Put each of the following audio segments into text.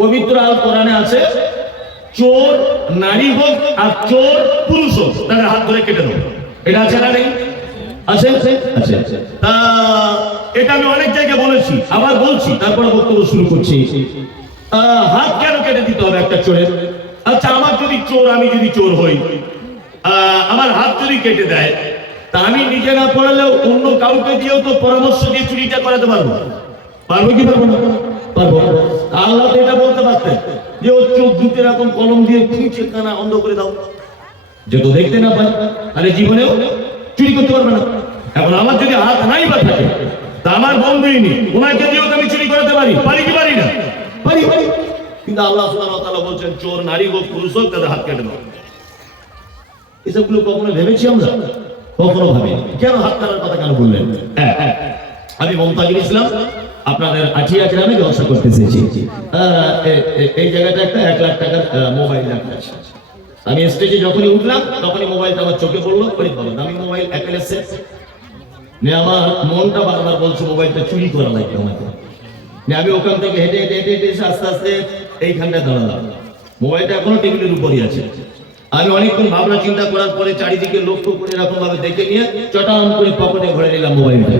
পবিত্র আল কোরআনে আছে, চোর নারী হোক আর চোর পুরুষ হোক। তাদের হাত ধরে কেটে দেবো এটা আছে না নেই? আছে? আছে। তা এটা আমি অনেক জায়গায় বলেছি, আবার বলছি, তারপরে বক্তব্য শুরু করছি। হাত কেন কেটে দিতে হবে একটা চোরের? আচ্ছা আমার যদি চোর, আমি যদি চোর হই আমার হাত যদি কেটে দেয়, তা আমি নিজে না পড়ালেও অন্য কাউকে দিয়েও তো পরামর্শ দিয়ে চুরিটা করাতে পারব? পারব কি পারব না? পারব। আল্লাহ এটা ও চোখ কলম দিয়ে কানা অন্ধ করে দাও। যে তো দেখতে না পায় তাহলে জীবনেও চুরি করতে পারবে না। এখন আমার যদি হাত নাই বা থাকে তা আমার বন্ধুই দিয়েও আমি চুরি করাতে পারি পারি কি পারি না? পারি পারি। কিন্তু আল্লাহ সুবহানাহু ওয়া তাআলা চোর নারী পুরুষ হোক তাদের হাত কেটে দাও। কখনো ভেবেছি আমরা? কখনো ভাবি কেন হাত কাটার কথা কেন বললেন? হ্যাঁ, হ্যাঁ। আমি মমতাজুল আপনাদের আঠিয়া গ্রামে ব্যবসা করতে চেয়েছি। এই জায়গাটা একটা এক লাখ টাকার মোবাইল রাখা আছে। আমি স্টেজে যখনই উঠলাম, তখনই মোবাইলটা আমার চোখে পড়ল। ওই বলো দামি মোবাইল এসছে নিয়ে আমার মনটা বারবার বলছে মোবাইলটা চুরি করা লাগবে আমাকে। আমি ওখান থেকে হেঁটে হেঁটে হেঁটে হেঁটে আস্তে আস্তে এইখানটা দাঁড়ালাম। মোবাইলটা এখনও টেবিলের উপরই আছে। আমি অনেকক্ষণ ভাবনা চিন্তা করার পরে চারিদিকে লক্ষ্য করে এরকম ভাবে দেখে নিয়ে চটান করে পকেটে ভরে নিলাম মোবাইলটা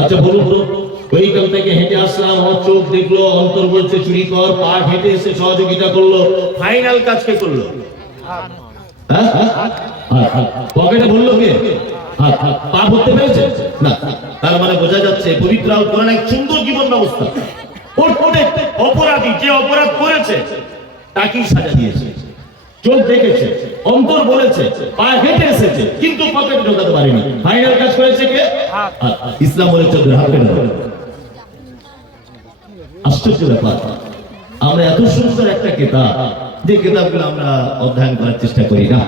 আচ্ছা বলুন ওইখান থেকে হেঁটে আসলাম আমার চোখ দেখল অন্তর বলছে চুরি কর পা হেঁটে এসে সহযোগিতা করল ফাইনাল কাজ কে করল হ্যাঁ? হাত, হাত। পকেটে বলল কে। পা ভরতে পেরেছে না তার মানে বোঝা যাচ্ছে পবিত্র আল কোরআন এক সুন্দর জীবন ব্যবস্থা অপরাধী যে অপরাধ করেছে তাকেই সাজা দিয়েছে চোখ দেখেছে অন্তর বলেছে পা হেঁটে এসেছে কিন্তু পকেটে ঢোকাতে পারেনি ফাইনাল কাজ করেছে কে ইসলাম বলেছে দাও। আশ্চর্য ব্যাপার। আমরা এত সুন্দর একটা কেতাব, যে কেতাবগুলো আমরা অধ্যয়ন করার চেষ্টা করি না।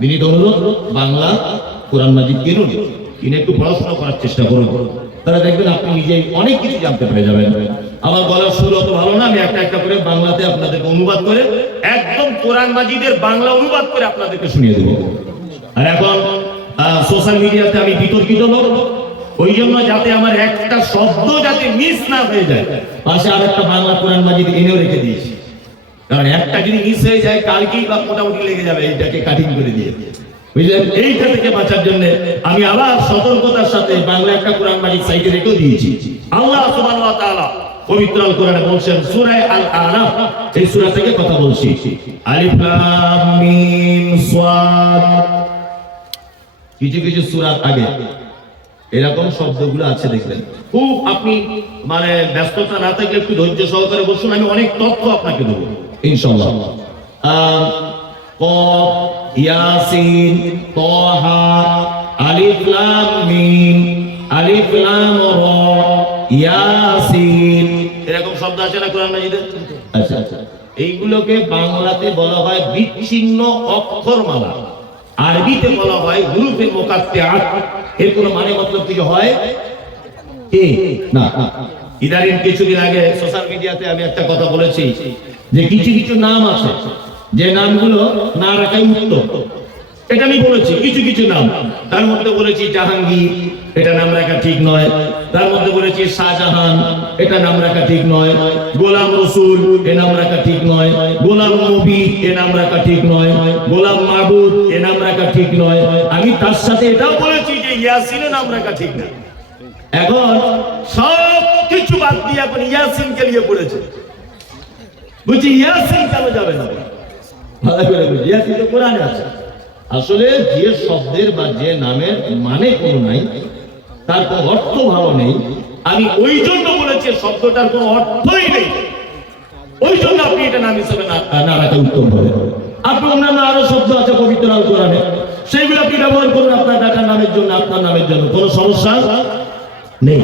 বিনীত অনুরোধ, বাংলা, কোরআন মাজিদ কিনুন, কিনে একটু পড়াশোনা করার চেষ্টা করুন। তারা দেখবেন আপনি নিজেই অনেক কিছু জানতে পেরে যাবেন। আমার গলার সুর অত ভালো না, আমি একটা একটা করে বাংলাতে আপনাদেরকে অনুবাদ করে, একদম কোরআন মাজিদের বাংলা অনুবাদ করে আপনাদেরকে শুনিয়ে দেবো। আর এখন সোশ্যাল মিডিয়াতে আমি বিতর্কিত লোক ওই জন্য যাতে আমার একটা শব্দ যাতে মিস না হয়ে যায়। পাশে আর একটা বাংলা কোরআন মাজিদ এনেও রেখে দিয়েছি। কারণ একটা যদি মিস হয়ে যায়, কালকেই বা মোটামুটি লেগে যাবে এইটাকে কাটিং করে দিয়ে। বুঝলেন? এইটা থেকে বাঁচার জন্য আমি আবার সতর্কতার সাথে বাংলা একটা কোরআন মাজিদ সাইটে রেখেও দিয়েছি। আল্লাহ সুবহানাহু ওয়া তাআলা পবিত্র আল কোরআনে বলছেন সূরা আল আরাফ এই সূরা থেকে কথা বলছি। আলিফ লাম মিম, সাদ। কিছু কিছু সূরার আগে। এরকম শব্দগুলো আছে দেখবেন। খুব আপনি মানে ব্যস্ততা না থাকলে একটু ধৈর্য সহকারে বসুন আমি অনেক তথ্য আপনাকে দেবো। ইনশাল্লাহ কফ ইয়াসিন তহা আলিফ লাম মিম আলিফ লাম র ইয়াসিন। এরকম শব্দ আছে না কোরআন মাজিদে? আচ্ছা আচ্ছা। এইগুলোকে বাংলাতে বলা হয় বিচ্ছিন্ন অক্ষরমালা। আরবিতে বলা হয় হুরুফে মোকাত্তেআত এর কোনো মানে মতলব থেকে হয়? কি? না। ইদারিন কিছুদিন আগে সোশ্যাল মিডিয়াতে আমি একটা কথা বলেছি যে কিছু কিছু নাম আছে। যে নামগুলো না রাখাই উত্তম এটা আমি বলেছি, কিছু কিছু নাম। তার মধ্যে বলেছি জাহাঙ্গীর, এটা নাম রাখা ঠিক নয়। তার মধ্যে বলেছি শাহজাহান, এটা নাম রাখা ঠিক নয়। গোলাম রসুল, এ নাম রাখা ঠিক নয়। গোলাম নবী এ নাম রাখা ঠিক নয়। গোলাম মাহবুব, এ নাম রাখা ঠিক নয়। আমি তার সাথে এটাও বলেছি যে ইয়াসিনের নাম রাখা ঠিক না। এখন সব কিছু বাদ দিয়ে এখন ইয়াসিনকে নিয়ে পড়েছে। বুঝছি ইয়াসিন কেন যাবে না? ভালো করে ইয়াসিন তো কোরআনে আছে। আসলে যে শব্দের বা যে নামের মানে কোনো নাই, তার কোনো অর্থ ভালো নেই। আমি ওই জন্য বলেছি শব্দটার কোনো অর্থই নেই। ওই জন্য আপনি এটা নাম হিসেবে না রাখা উত্তম হবে। আপনি অন্যান্য আরও শব্দ আছে পবিত্র আল কোরআনে সেইগুলো আপনি ব্যবহার করুন আপনার ডাকার নামের জন্য, আপনার নামের জন্য। কোনো সমস্যা নেই।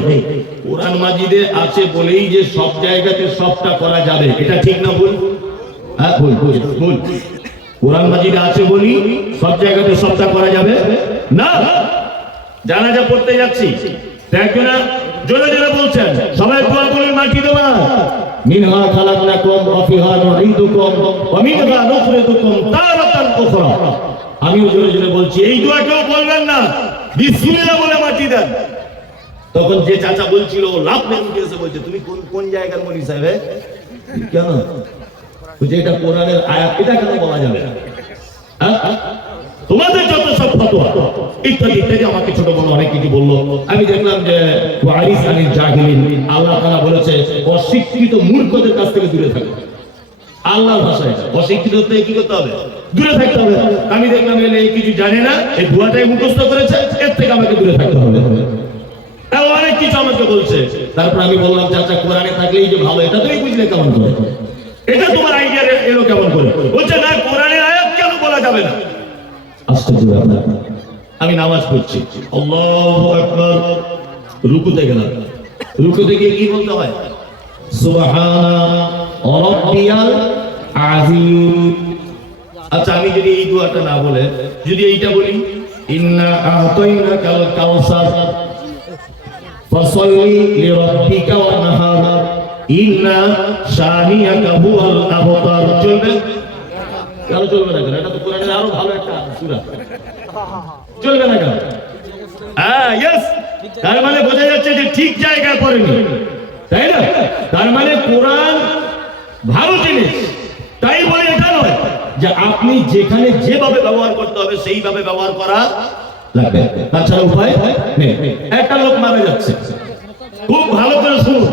কোরআন মাজিদে আছে বলেই যে সব জায়গাতে সবটা করা যাবে। এটা ঠিক না ভুল? হ্যাঁ ভুল। কোরআন মাজিদে আছে বলি, সব জায়গাতে সবটা করা যাবে? না। জানা যা পড়তে যাচ্ছি। দেখবে না জোরে জোরে বলছেন, সবাই দোয়া করুন মাটি দেওয়া মিনহা খালাকনাকুম ওয়া ফিহা নুঈদুকুম ওয়া মিনহা নুখরিজুকুম তারাতান উখরা। আমিও জোরে জোরে বলছি, এই দোয়া কেউ বলবেন না। বিসমিল্লাহ বলে মাটি দেন। তখন যে চাচা বলছিল, লাভ নেই, উঠে এসে বলছে, তুমি কোন কোন জায়গার মনি সাহেব কেন? কোরআনের আয়াত, এটা কেন বলা যাবে হ্যাঁ? তোমাদের যত সব ফতোয়া, ইত্যাদি ইত্যাদি আমাকে ছোট বড় অনেক কিছু বলল। আমি দেখলাম যে, ওয়ারিস আলীর জাহিলিন, আল্লাহ বলেছে, অশিক্ষিত মূর্খদের কাছ থেকে দূরে থাকবে আল্লাহর ভাষায়, অশিক্ষিত থেকে কি করতে হবে? দূরে থাকতে হবে। আমি দেখলাম এলে এই কিছু জানে না, এই ভুয়াটাই মুখস্থ করেছে, এর থেকে আমাকে দূরে থাকতে হবে। অনেক কিছু আমাকে বলছে। তারপর আমি বললাম, চাচা, কোরআনে থাকলেই যে ভালো, এটা তুমি বুঝলে কেমন করে? এটা তোমার আইডিয়া এলো কেমন করে? বলছে, না, কোরআনের আয়াত কেন বলা যাবে না? ব্যাপার। আমি নামাজ পড়ছি। আকবার। রুকুতে গেলাম। রুকুতে গিয়ে কি বলতে হয়? আচ্ছা আমি যদি এই দোয়াটা না বলে, যদি এইটা বলি, ইন্না ইন্না হুয়াল আবতার। চলবে? কেন চলবে না কেন? এটা তো কোরআনের আরও ভালো একটা সূরা। চলবে না কেন? হ্যাঁ ইয়েস তার মানে বোঝা যাচ্ছে যে ঠিক জায়গায় পড়েনি। তাই না? তার মানে কোরআন ভালো জিনিস। তাই বলে এটা নয় যে আপনি যেখানে যেভাবে ব্যবহার করতে হবে, সেইভাবে ব্যবহার করা লাগবে। তাছাড়া উপায় একটা লোক মারা যাচ্ছে। খুব ভালো করে শুনুন।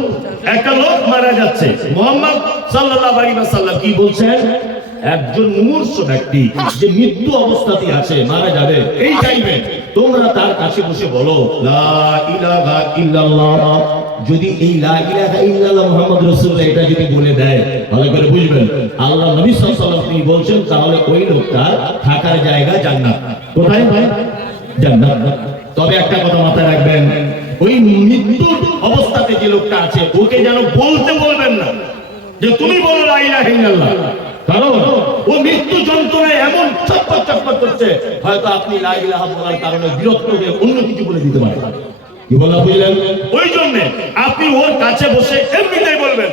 একটা লোক মারা যাচ্ছে। মোহাম্মদ সাল্লাল্লাহু আলাইহি ওয়াসাল্লাম কি বলছেন? একজন মুমূর্ষ ব্যক্তি যে মৃত্যু অবস্থাতে আছে, মারা যাবে। এই টাইমে তোমরা তার কাছে বসে বলো, লা ইলাহা ইল্লাল্লাহ। যদি এই লা ইলাহা ইল্লাল্লাহ মুহাম্মদ রাসূলুল্লাহ এটা যদি বলে দেয়, ভালো করে বুঝবেন। আল্লাহ নবী সাল্লাল্লাহু আলাইহি ওয়াসাল্লাম বলছেন? তাহলে ওই লোকটা থাকার জায়গা জান্নাত। কোথায় ভাই? জান্নাত। তবে একটা কথা মাথায় রাখবেন, ওই মৃত্যুর অবস্থাতে যে লোকটা আছে, ওকে যেন বলতে বলবেন না। যে তুমি বলো লা ইলাহা কারণ ও মৃত্যু যন্ত্রণায় এমন করছে, হয়তো আপনি বলার কারণে বিরক্ত হয়ে অন্য কিছু বলে দিতে পারেন। ওই জন্য আপনি ওর কাছে বসে এমনিতেই বলবেন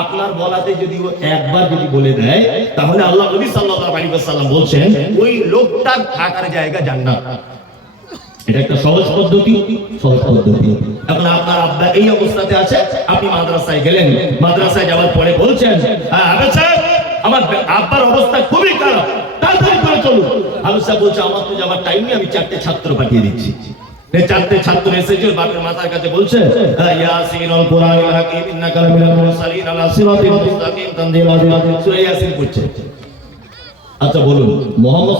আপনার বলাতে যদি ও একবার যদি বলে দেয়, তাহলে আল্লাহ নবী ওয়াসাল্লাম বলছেন, ওই লোকটার থাকার জায়গা জান্নাত। এটা একটা সহজ পদ্ধতি সহজ পদ্ধতি। এখন আপনার আব্বা এই অবস্থাতে আছে আপনি মাদ্রাসায় গেলেন মাদ্রাসায় যাওয়ার পরে বলছেন হ্যাঁ আমার আব্বার অবস্থা খুবই খারাপ তাড়াতাড়ি করে চলুন। আবে সাহেব বলছে আমার তো যাওয়ার টাইম আমি চারটে ছাত্র পাঠিয়ে দিচ্ছি। চারটে ছাত্র এসেছে বাপের মাথার কাছে বলছে হ্যাঁ, ইয়াসিন আল কোরআন আল হাকিম ইন্নাকা লামিনাল মুরসালিন আলা সিরাতিল মুস্তাকিম তানজিল আজিম সূরা ইয়াসিন পড়ছে। আচ্ছা বলুন, মোহাম্মদ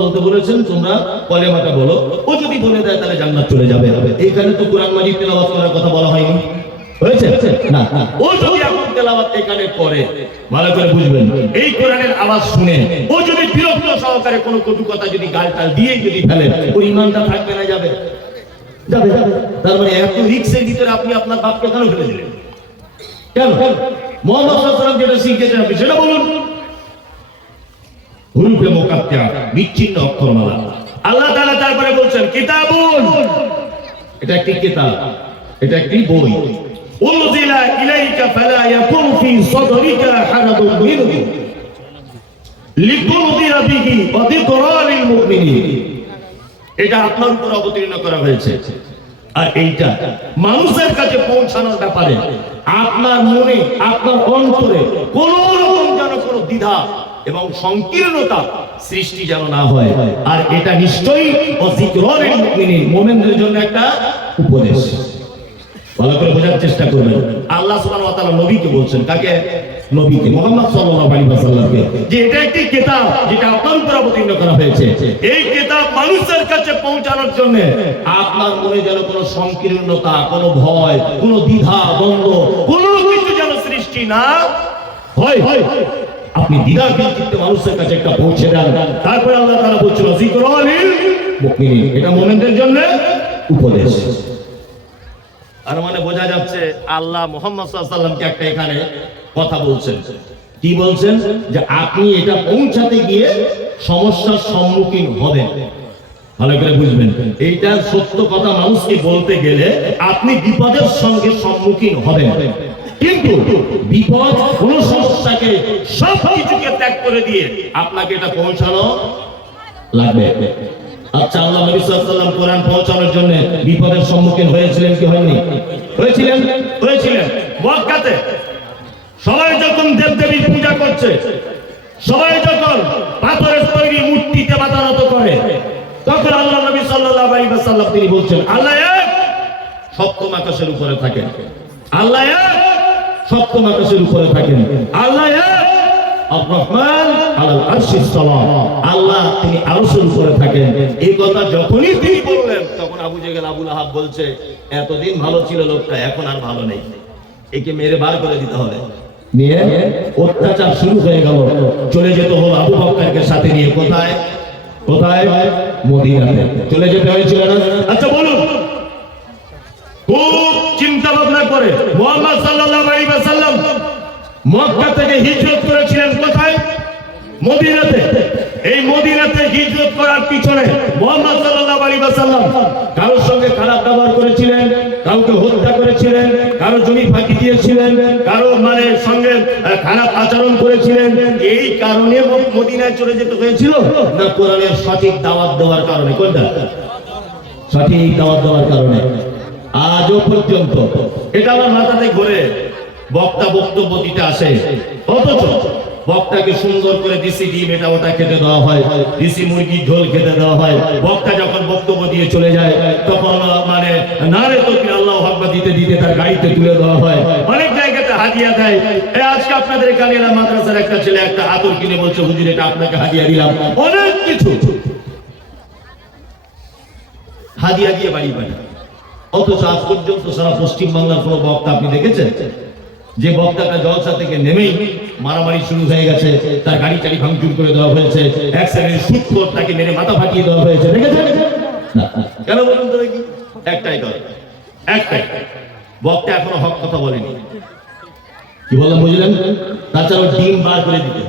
বলতে বলেছেন, তোমরা কলেমাটা বলো। ও যদি বলে দেয়, তাহলে জান্নাত চলে যাবে। এইখানে তো কোরআন মাজিদ তেলাওয়াত করার কথা বলা হয়নি। হয়েছে? না ও যদি এখন তেলাওয়াত এখানে করে, ভালো করে বুঝবেন, এই কোরআনের আওয়াজ শুনে, ও যদি বিরক্ত সহকারে কোনো কটু কথা যদি গাল টাল দিয়ে যদি ফেলে, ওর ইমানটা থাকবে না, যাবে। যাবে তার মানে এত রিক্সের ভিতরে আপনি আপনার বাপকে কেন ফেলে দিলেন? কেন? মোহাম্মদ ওয়াসাল্লাম যেটা শিখিয়েছেন আপনি সেটা বলুন। হুরুফে মোকাত্তা বিচ্ছিন্ন অক্ষরমালা। আল্লাহ তাআলা তারপরে বলছেন, কিতাবুন। এটা একটি কিতাব, এটা একটি বই। উনজিলা ইলাইকা ফালা ইয়াকুন ফি সাদরিকা হারাদুন মিনহু। লিতুনদিরা বিহি ওয়া যিকরা লিল মুমিনিন। এটা আপনার উপর অবতীর্ণ করা হয়েছে। আর এইটা মানুষের কাছে পৌঁছানোর ব্যাপারে আপনার মনে, আপনার অন্তরে কোন রকম যেন কোনো দ্বিধা এবং সংকীর্ণতা সৃষ্টি যেন না হয়। আর এটা নিশ্চয়ই মুমিনদের জন্য একটা উপদেশ। ভালো করে বোঝার চেষ্টা করবেন। আল্লাহ নবীকে বলছেন কিতাব যেটা করা হয়েছে। এই মানুষের কাছে পৌঁছানোর জন্য আপনার মনে যেন কোনো সংকীর্ণতা, কোনো ভয়, কোনো কোনো যেন সৃষ্টি না হয়। আপনি দ্বিধা চিত্তে মানুষের কাছে একটা পৌঁছে দেন। তারপরে আল্লাহ তারা বলছিল জিকরালিল মুমিনিন। এটা মুমিনদের জন্য উপদেশ। আর মানে বোঝা যাচ্ছে আল্লাহ মোহাম্মদ সাল্লামকে একটা এখানে কথা বলছেন। কি বলছেন? যে আপনি এটা পৌঁছাতে গিয়ে সমস্যার সম্মুখীন হবেন। ভালো করে বুঝবেন। এইটা সত্য কথা মানুষকে বলতে গেলে আপনি বিপদের সঙ্গে সম্মুখীন হবেন। কিন্তু বিপদ কোন সমস্যাকে সব কিছুকে ত্যাগ করে দিয়ে আপনাকে এটা পৌঁছানো লাগবে। আচ্ছা আল্লাহ নবী সাল্লাল্লাহু কোরআন পৌঁছানোর জন্য বিপদের সম্মুখীন হয়েছিলেন কি হয়নি? হয়েছিলেন? হয়েছিলেন। মক্কাতে যখন দেবদেবীর পূজা করছে, সবাই যখন পাথরের তৈরি মূর্তিতে মাথা করে, তখন আল্লাহ নবী সাল্লাল্লাহু আলাইহি ওয়াসাল্লাম তিনি বলছেন, আল্লাহ এক সপ্তম আকাশের উপরে থাকেন। আল্লাহ উপরে থাকেন। আল্লাহ এখন আর ভালো নেই। একে মেরে বার করে দিতে হবে। নিয়ে অত্যাচার শুরু হয়ে গেল। চলে যেতে হলো আবু বকরকে সাথে নিয়ে। কোথায়? কোথায়? মদিনাতে। চলে যেতে হয়েছিল আচ্ছা খুব চিন্তা ভাবনা করে মোহাম্মদ সাল্লাল্লাহু আলাইহি ওয়াসাল্লাম মক্কা থেকে হিজরত করেছিলেন কোথায়? মদিনাতে। এই মদিনাতে হিজরত করার পিছনে মোহাম্মদ সাল্লাল্লাহু আলাইহি ওয়াসাল্লাম কারোর সঙ্গে খারাপ ব্যবহার করেছিলেন, কাউকে হত্যা করেছিলেন, কারও জমি ফাঁকি দিয়েছিলেন, কারও মানে সঙ্গে খারাপ আচরণ করেছিলেন। এই কারণে মদিনায় চলে যেতে হয়েছিল? না কোরআনের সঠিক দাওয়াত দেওয়ার কারণে? কোনটা? সঠিক দাওয়াত দেওয়ার কারণে। আজও পর্যন্ত। এটা আমার মাথাতে ঘুরে বক্তা বক্তব্য দিতে আসে। অথচ বক্তাকে সুন্দর করে দিসি ডিম, এটা ওটা খেতে দেওয়া হয়। দিসি মুরগির ঝোল খেতে দেওয়া হয়। বক্তা যখন বক্তব্য দিয়ে চলে যায়, তখন মানে নারে তকবির আল্লাহ হকবা দিতে দিতে তার গাড়িতে তুলে দেওয়া হয়। অনেক জায়গাতে হাদিয়া দেয়। আজকে আপনাদের এলাম, মাদ্রাসার একটা ছেলে একটা আতর কিনে বলছে, হুজুর, এটা আপনাকে হাদিয়া দিলাম। অনেক কিছু। হাদিয়া দিয়ে বাড়ি বাড়ি অথচ আজ পর্যন্ত সারা পশ্চিম বাংলার কোনো বক্তা আপনি দেখেছেন? যে বক্তাটা জলসা থেকে নেমেই মারামারি শুরু হয়ে গেছে, তার গাড়ি টাড়ি ভাঙচুর করে দেওয়া হয়েছে, এক শ্রেণির সুৎখোর তাকে মেরে মাথা ফাটিয়ে দেওয়া হয়েছে, দেখেছেন? কেন বলুন তো দেখি? একটাই দল, একটাই। বক্তা এখনও হক কথা বলেনি। কি বললাম, বুঝলেন? তাছাড়া ডিম বার করে দিতে।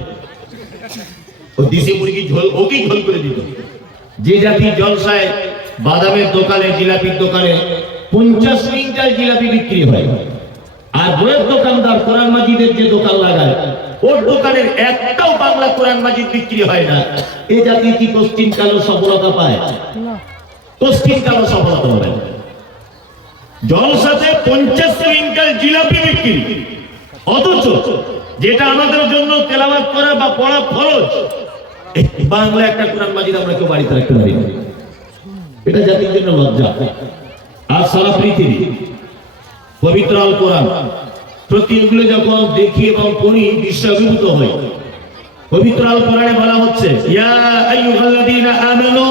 ও দিশি মুরগি ঝোল, ওকেই ঝোল করে দিত। যে জাতি জলসায় বাদামের দোকানে, জিলাপির দোকানে পঞ্চাশ কুইন্টাল জিলাপি বিক্রি হয়। আর বইয়ের দোকানদার কোরআন মাজিদের যে দোকান লাগায় ওর দোকানের একটাও বাংলা কোরআন মাজিদ বিক্রি হয় না। এ জাতি কি পশ্চিম কালো সফলতা পায়? পশ্চিম কালো সফলতা হবে জলসাতে পঞ্চাশ কুইন্টাল জিলাপি বিক্রি। অথচ যেটা আমাদের জন্য তেলাবাদ করা বা পড়া ফরজ বাংলা একটা কোরআন মাজিদ আমরা কেউ বাড়িতে রাখতে পারি না। এটা জাতির জন্য লজ্জা। আর সারা পৃথিবী। পবিত্র আল কোরআন। প্রতিগুলো যখন দেখি এবং পড়ি বিশ্ববিভূত হই পবিত্র আল কোরআনে বলা হচ্ছে, ইয়া আইয়ুহাল্লাযীনা আমানু।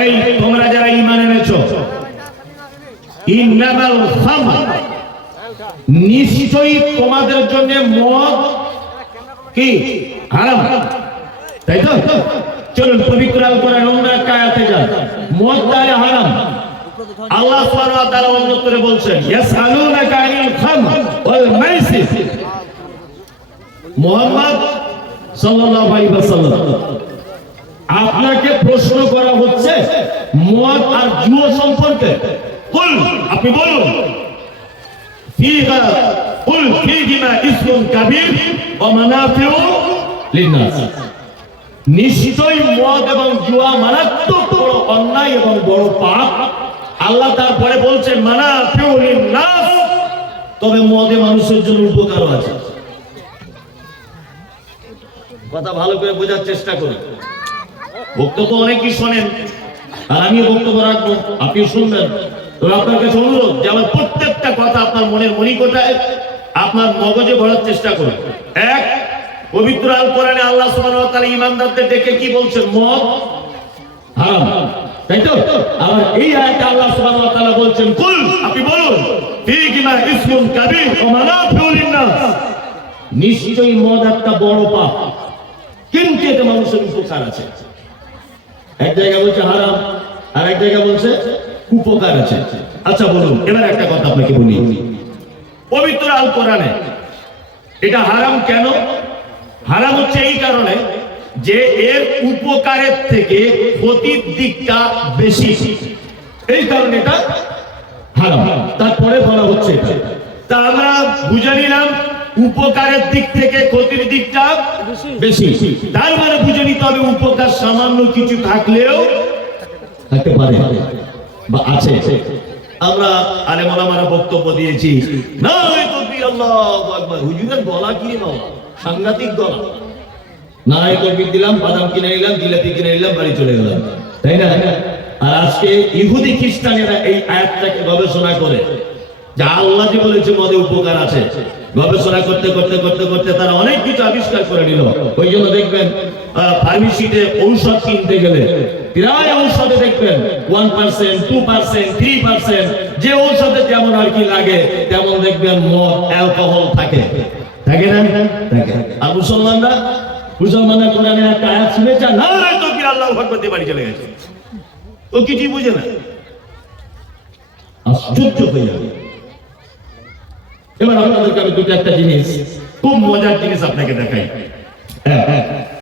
এই, তোমরা যারা ঈমান এনেছো, ইন্নামাল খামর। নিশ্চয়ই তোমাদের জন্য মদ কি? হারাম। তাই তো? চলুন, পবিত্র আল কোরআন অন্য একটা আয়াতে যান হারাম আল্লাহ সুবহানাহু ওয়া তাআলা অন্যত্রে বলছেন, ইয়াসআলুনাকা আনিল খামর ওয়াল মাইসির। মুহাম্মদ সাল্লাল্লাহু আলাইহি ওয়াসাল্লাম, আপনাকে প্রশ্ন করা হচ্ছে মদ আর জুয়া সম্পর্কে? কুল, আপনি বলুন। ফিহা, কুল ফিহিমা ইসমুন কাবীর ওয়া মানাফিউ লিন-নাস। নিশ্চয়ই মদ এবং জুয়া মারাত্মক বড় অন্যায় এবং বড় পাপ। আল্লাহ তারপরে বলছেন মানাফিউ লিন-নাস তবে মদে মানুষের জন্য উপকারও আছে। কথা ভালো করে বোঝার চেষ্টা করি। বক্তব্য অনেকেই শোনেন, আর আমিও বক্তব্য রাখব। আপনি শুনবেন। তো আপনার কাছে অনুরোধ যে আমার প্রত্যেকটা কথা আপনার মনের মনিকোটায় আপনার মগজে ভরার চেষ্টা করুন। এক, পবিত্র আল কোরআনে আল্লাহ সুবহানাহু ওয়া তাআলা ঈমানদারদের ডেকে কি বলছেন? মদ হারাম। তাই তো? আর এই আয়াতে আল্লাহ সুবহানাহু ওয়া তাআলা বলছেন, কুল আপনি বলুন, ফীহিমা ইসমুন কাবীর ওয়া মানাফিউ লিন-নাস নিশ্চয়ই মদ একটা বড় পাপ, কিন্তু এতে মানুষের উপকার আছে। এক জায়গা বলছে হারাম, আর এক জায়গা বলছে উপকার আছে। আচ্ছা বলুন, এবার একটা কথা আপনাকে বলি। পবিত্র আল কোরআনে এটা হারাম কেন? হারাম হচ্ছে এই কারণে যে এর উপকারের থেকে ক্ষতির দিকটা বেশি। এই কারণে এটা তারপরে বলা হচ্ছে তা আমরা বুঝে নিলাম উপকারের দিক থেকে ক্ষতির দিকটা বেশি। তার মানে বুঝে নিতে হবে উপকার সামান্য কিছু থাকলেও থাকতে পারে বা আছে। আমরা আলেমারা বক্তব্য দিয়েছি না হুজুরের গলা বাবা? সাংঘাতিক গলা। না এই তকবির দিলাম, বাদাম কিনে নিলাম, জিলাপি কিনে নিলাম, বাড়ি চলে গেলাম। তাই না? আর আজকে ইহুদি খ্রিস্টানেরা এই আয়াতটাকে গবেষণা করে। যা আল্লাহ যে বলেছে, মদে উপকার আছে। গবেষণা করতে করতে করতে করতে তারা অনেক কিছু আবিষ্কার করে নিল। ওই জন্য দেখবেন ফার্মেসিতে ঔষধ কিনতে গেলে প্রায় ঔষধে দেখবেন one percent two percent three percent যে ঔষধে যেমন আর কি লাগে, তেমন দেখবেন মদ অ্যালকোহল থাকে। থাকে না? থাকে। আর মুসলমানরা মুসলমানরা কোরআনের একটা আয়াত শুনেছে না তো কি আল্লাহ ভগবতী বাড়ি চলে গেছে। ও কিছুই বুঝে না। আশ্চর্য হয়ে যাবে এবার আপনাদেরকে আমি দুটো একটা জিনিস, খুব মজার জিনিস আপনাকে দেখাই। হ্যাঁ হ্যাঁ।